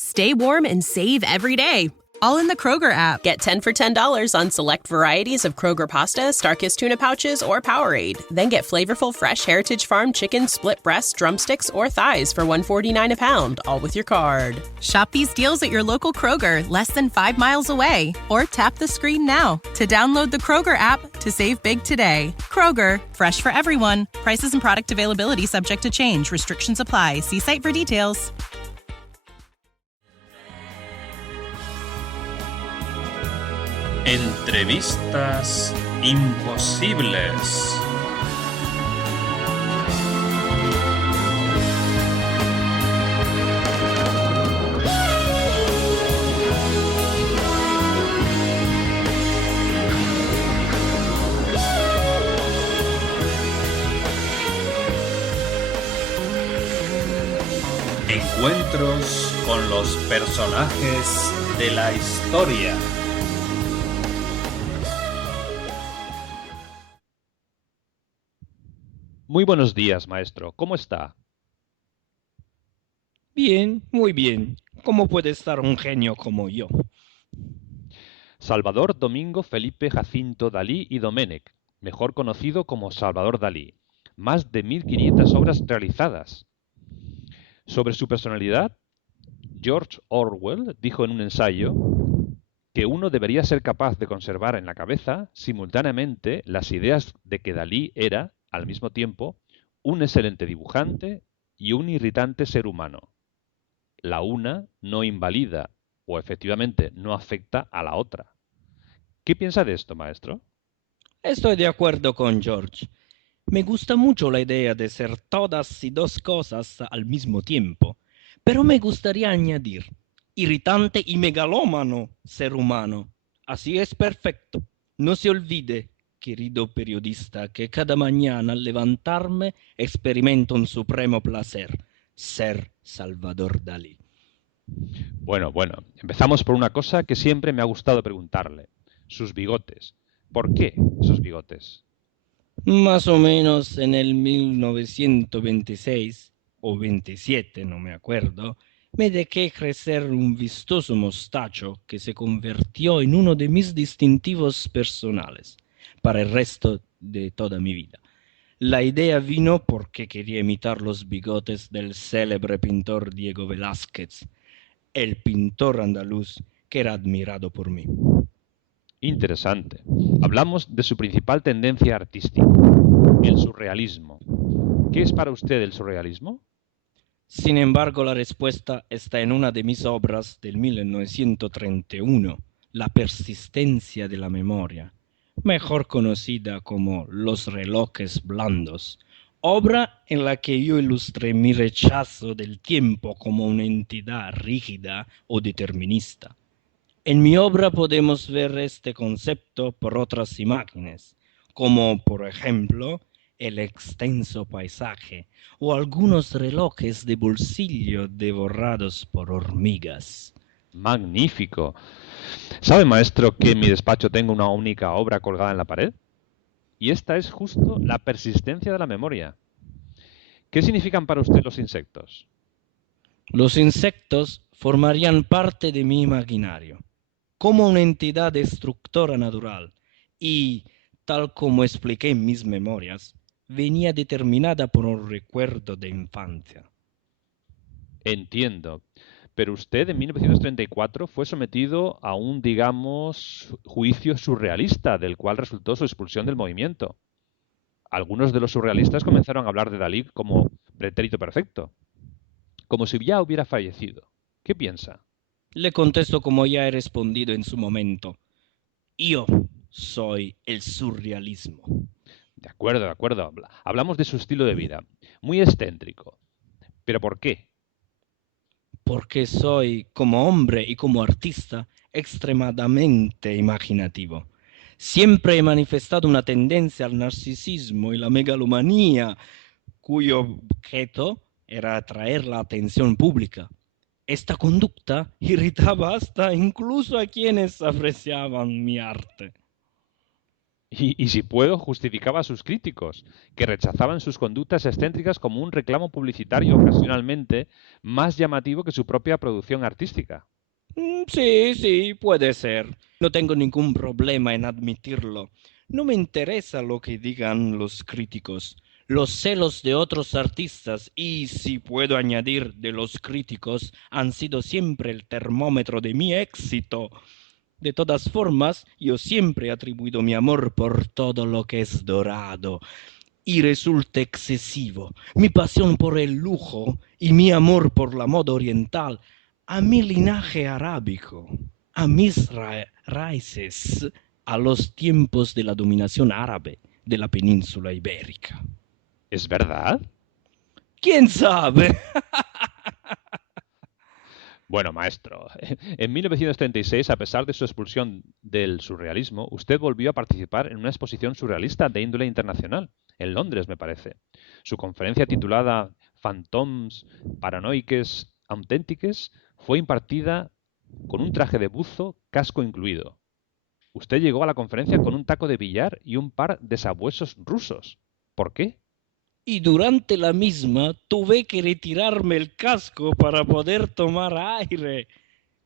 Stay warm and save every day, all in the Kroger app. Get 10 for $10 on select varieties of Kroger pasta, Starkist tuna pouches, or Powerade. Then get flavorful fresh Heritage Farm chicken split breast, drumsticks, or thighs for $1.49 a pound, all with your card. Shop these deals at your local Kroger, less than 5 miles away. Or tap the screen now to download the Kroger app to save big today. Kroger, fresh for everyone. Prices and product availability subject to change. Restrictions apply. See site for details. Entrevistas imposibles. Encuentros con los personajes de la historia. Muy buenos días, maestro. ¿Cómo está? Bien, muy bien. ¿Cómo puede estar un genio como yo? Salvador Domingo Felipe Jacinto Dalí y Domènech, mejor conocido como Salvador Dalí. Más de 1500 obras realizadas. Sobre su personalidad, George Orwell dijo en un ensayo que uno debería ser capaz de conservar en la cabeza simultáneamente las ideas de que Dalí era, al mismo tiempo, un excelente dibujante y un irritante ser humano. La una no invalida o efectivamente no afecta a la otra. ¿Qué piensa de esto, maestro? Estoy de acuerdo con George. Me gusta mucho la idea de ser todas y dos cosas al mismo tiempo, pero me gustaría añadir irritante y megalómano ser humano. Así es perfecto. No se olvide, querido periodista, que cada mañana al levantarme experimento un supremo placer, ser Salvador Dalí. Bueno, empezamos por una cosa que siempre me ha gustado preguntarle. Sus bigotes. ¿Por qué esos bigotes? Más o menos en el 1926 o 27, no me acuerdo, me dejé crecer un vistoso mostacho que se convirtió en uno de mis distintivos personales para el resto de toda mi vida. La idea vino porque quería imitar los bigotes del célebre pintor Diego Velázquez, el pintor andaluz que era admirado por mí. Interesante. Hablamos de su principal tendencia artística, el surrealismo. ¿Qué es para usted el surrealismo? Sin embargo, la respuesta está en una de mis obras del 1931, La persistencia de la memoria, mejor conocida como Los relojes blandos, obra en la que yo ilustré mi rechazo del tiempo como una entidad rígida o determinista. En mi obra podemos ver este concepto por otras imágenes, como por ejemplo el extenso paisaje o algunos relojes de bolsillo devorados por hormigas. Magnífico. ¿Sabe, maestro, que en mi despacho tengo una única obra colgada en la pared? Y esta es justo la persistencia de la memoria. ¿Qué significan para usted los insectos? Los insectos formarían parte de mi imaginario, como una entidad destructora natural, y, tal como expliqué en mis memorias, venía determinada por un recuerdo de infancia. Entiendo. Pero usted en 1934 fue sometido a un, digamos, juicio surrealista, del cual resultó su expulsión del movimiento. Algunos de los surrealistas comenzaron a hablar de Dalí como pretérito perfecto, como si ya hubiera fallecido. ¿Qué piensa? Le contesto como ya he respondido en su momento. Yo soy el surrealismo. De acuerdo. Hablamos de su estilo de vida. Muy excéntrico. ¿Pero por qué? Porque soy, como hombre y como artista, extremadamente imaginativo. Siempre he manifestado una tendencia al narcisismo y la megalomanía, cuyo objeto era atraer la atención pública. Esta conducta irritaba hasta incluso a quienes apreciaban mi arte. Y si puedo, justificaba a sus críticos, que rechazaban sus conductas excéntricas como un reclamo publicitario ocasionalmente más llamativo que su propia producción artística. Sí, sí, puede ser. No tengo ningún problema en admitirlo. No me interesa lo que digan los críticos. Los celos de otros artistas y, si puedo añadir, de los críticos, han sido siempre el termómetro de mi éxito. De todas formas, yo siempre he atribuido mi amor por todo lo que es dorado y resulta excesivo, mi pasión por el lujo y mi amor por la moda oriental, a mi linaje arábico, a mis raíces, a los tiempos de la dominación árabe de la península ibérica. ¿Es verdad? ¿Quién sabe? Bueno, maestro, en 1936, a pesar de su expulsión del surrealismo, usted volvió a participar en una exposición surrealista de índole internacional, en Londres, me parece. Su conferencia titulada Phantoms Paranoiques Authentiques fue impartida con un traje de buzo, casco incluido. Usted llegó a la conferencia con un taco de billar y un par de sabuesos rusos. ¿Por qué? Y durante la misma tuve que retirarme el casco para poder tomar aire.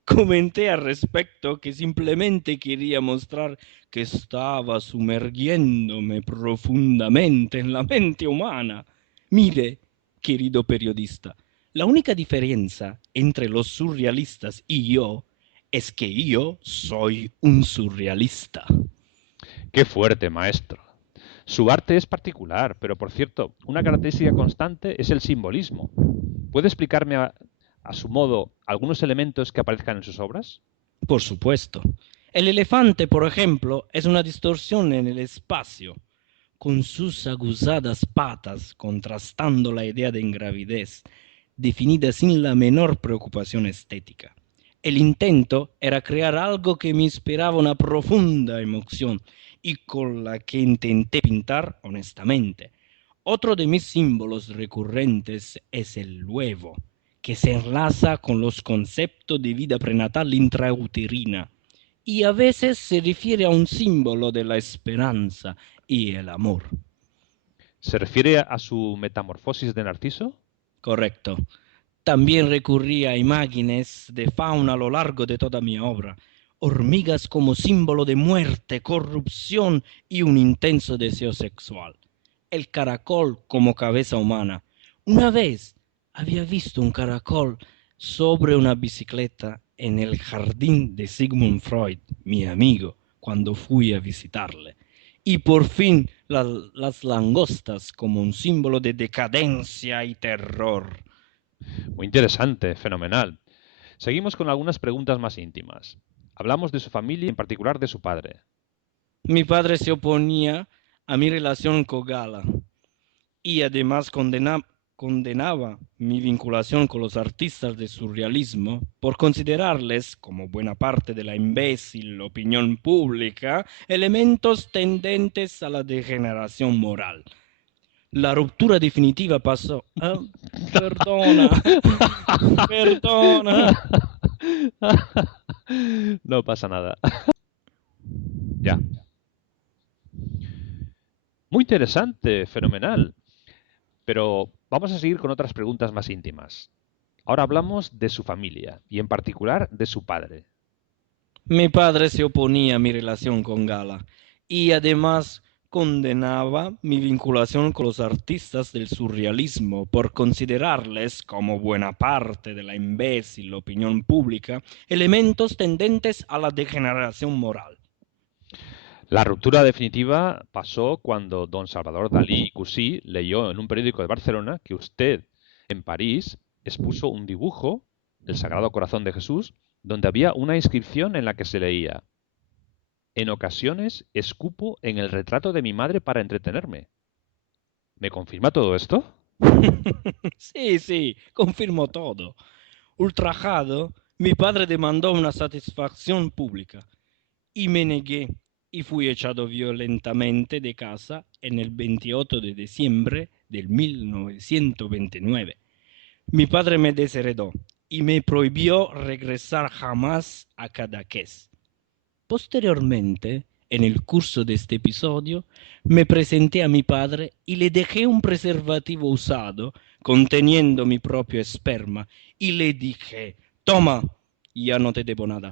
Comenté al respecto que simplemente quería mostrar que estaba sumergiéndome profundamente en la mente humana. Mire, querido periodista, la única diferencia entre los surrealistas y yo es que yo soy un surrealista. ¡Qué fuerte, maestro! Su arte es particular, pero por cierto, una característica constante es el simbolismo. ¿Puede explicarme a su modo algunos elementos que aparezcan en sus obras? Por supuesto. El elefante, por ejemplo, es una distorsión en el espacio, con sus aguzadas patas contrastando la idea de ingravidez, definida sin la menor preocupación estética. El intento era crear algo que me inspiraba una profunda emoción y con la que intenté pintar honestamente. Otro de mis símbolos recurrentes es el huevo, que se enlaza con los conceptos de vida prenatal intrauterina y a veces se refiere a un símbolo de la esperanza y el amor. ¿Se refiere a su metamorfosis de Narciso? Correcto. También recurrí a imágenes de fauna a lo largo de toda mi obra. Hormigas como símbolo de muerte, corrupción y un intenso deseo sexual. El caracol como cabeza humana. Una vez había visto un caracol sobre una bicicleta en el jardín de Sigmund Freud, mi amigo, cuando fui a visitarle. Y por fin las langostas como un símbolo de decadencia y terror. Muy interesante, fenomenal. Seguimos con algunas preguntas más íntimas. Hablamos de su familia y en particular de su padre. Mi padre se oponía a mi relación con Gala y además condenaba mi vinculación con los artistas de surrealismo por considerarles, como buena parte de la imbécil opinión pública, elementos tendentes a la degeneración moral. La ruptura definitiva pasó. Perdona. Perdona. No pasa nada. Ya. Muy interesante, fenomenal. Pero vamos a seguir con otras preguntas más íntimas. Ahora hablamos de su familia y en particular de su padre. Mi padre se oponía a mi relación con Gala y además condenaba mi vinculación con los artistas del surrealismo por considerarles, como buena parte de la imbécil opinión pública, elementos tendentes a la degeneración moral. La ruptura definitiva pasó cuando don Salvador Dalí Cusí leyó en un periódico de Barcelona que usted, en París, expuso un dibujo, el Sagrado Corazón de Jesús, donde había una inscripción en la que se leía: en ocasiones escupo en el retrato de mi madre para entretenerme. ¿Me confirma todo esto? Sí, confirmo todo. Ultrajado, mi padre demandó una satisfacción pública y me negué y fui echado violentamente de casa en el 28 de diciembre del 1929. Mi padre me desheredó y me prohibió regresar jamás a Cadaqués. Posteriormente, En el curso de este episodio me presenté a mi padre y le dejé un preservativo usado conteniendo mi propio esperma y le dije, toma, ya no te debo nada.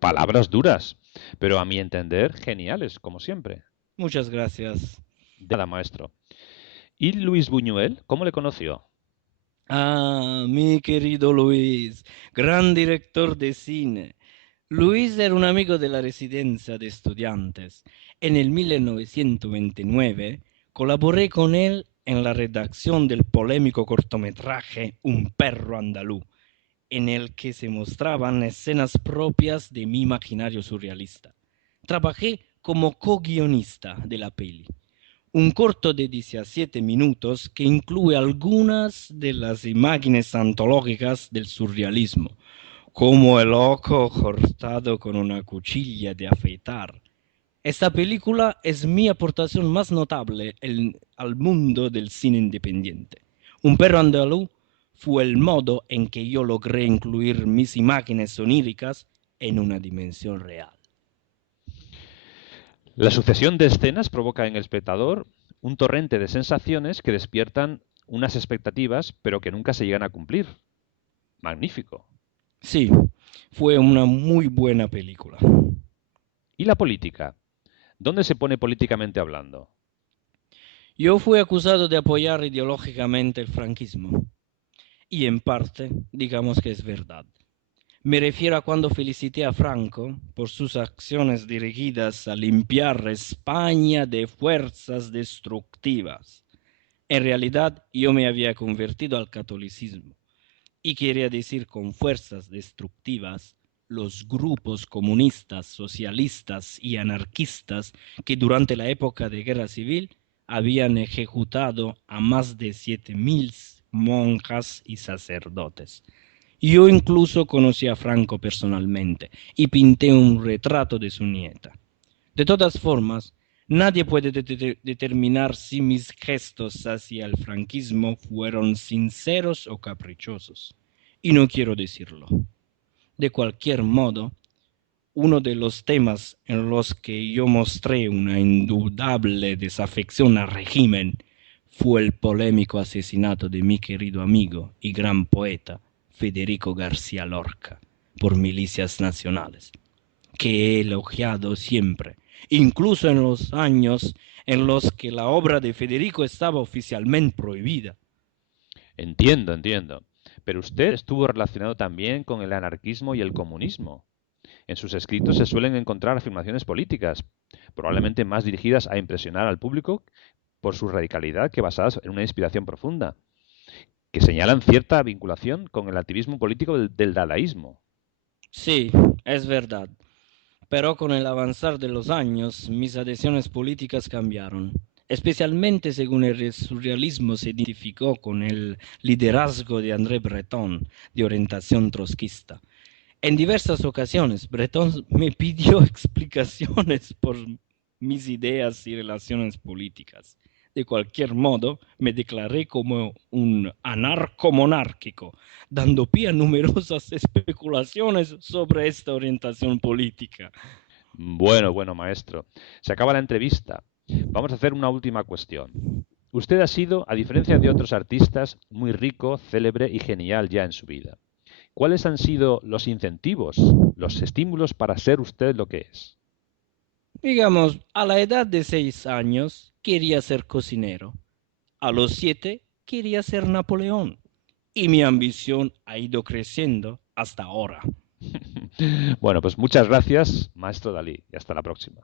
Palabras duras, pero a mi entender geniales, como siempre. Muchas gracias. De nada, maestro. ¿Y Luis Buñuel, cómo le conoció? Ah, mi querido Luis, gran director de cine. Luis era un amigo de la residencia de estudiantes. En el 1929 colaboré con él en la redacción del polémico cortometraje Un perro andaluz, en el que se mostraban escenas propias de mi imaginario surrealista. Trabajé como co-guionista de la peli. Un corto de 17 minutos que incluye algunas de las imágenes antológicas del surrealismo, como el ojo cortado con una cuchilla de afeitar. Esta película es mi aportación más notable al mundo del cine independiente. Un perro andaluz fue el modo en que yo logré incluir mis imágenes oníricas en una dimensión real. La sucesión de escenas provoca en el espectador un torrente de sensaciones que despiertan unas expectativas, pero que nunca se llegan a cumplir. Magnífico. Sí, fue una muy buena película. ¿Y la política? ¿Dónde se pone políticamente hablando? Yo fui acusado de apoyar ideológicamente el franquismo. Y en parte, digamos que es verdad. Me refiero a cuando felicité a Franco por sus acciones dirigidas a limpiar España de fuerzas destructivas. En realidad, yo me había convertido al catolicismo y quería decir con fuerzas destructivas los grupos comunistas, socialistas y anarquistas que durante la época de guerra civil habían ejecutado a más de 7.000 monjas y sacerdotes. Yo incluso conocí a Franco personalmente y pinté un retrato de su nieta. De todas formas, nadie puede determinar si mis gestos hacia el franquismo fueron sinceros o caprichosos. Y no quiero decirlo. De cualquier modo, uno de los temas en los que yo mostré una indudable desafección al régimen fue el polémico asesinato de mi querido amigo y gran poeta Federico García Lorca por milicias nacionales, que he elogiado siempre, incluso en los años en los que la obra de Federico estaba oficialmente prohibida. Entiendo. Pero usted estuvo relacionado también con el anarquismo y el comunismo. En sus escritos se suelen encontrar afirmaciones políticas, probablemente más dirigidas a impresionar al público por su radicalidad que basadas en una inspiración profunda, que señalan cierta vinculación con el activismo político del dadaísmo. Sí, es verdad. Pero con el avanzar de los años, mis adhesiones políticas cambiaron, especialmente según el surrealismo se identificó con el liderazgo de André Breton, de orientación trotskista. En diversas ocasiones, Breton me pidió explicaciones por mis ideas y relaciones políticas. De cualquier modo, me declaré como un anarcomonárquico, dando pie a numerosas especulaciones sobre esta orientación política. Bueno, maestro. Se acaba la entrevista. Vamos a hacer una última cuestión. Usted ha sido, a diferencia de otros artistas, muy rico, célebre y genial ya en su vida. ¿Cuáles han sido los incentivos, los estímulos para ser usted lo que es? Digamos, a la edad de 6 años quería ser cocinero. A los 7 quería ser Napoleón. Y mi ambición ha ido creciendo hasta ahora. Bueno, pues muchas gracias, maestro Dalí, y hasta la próxima.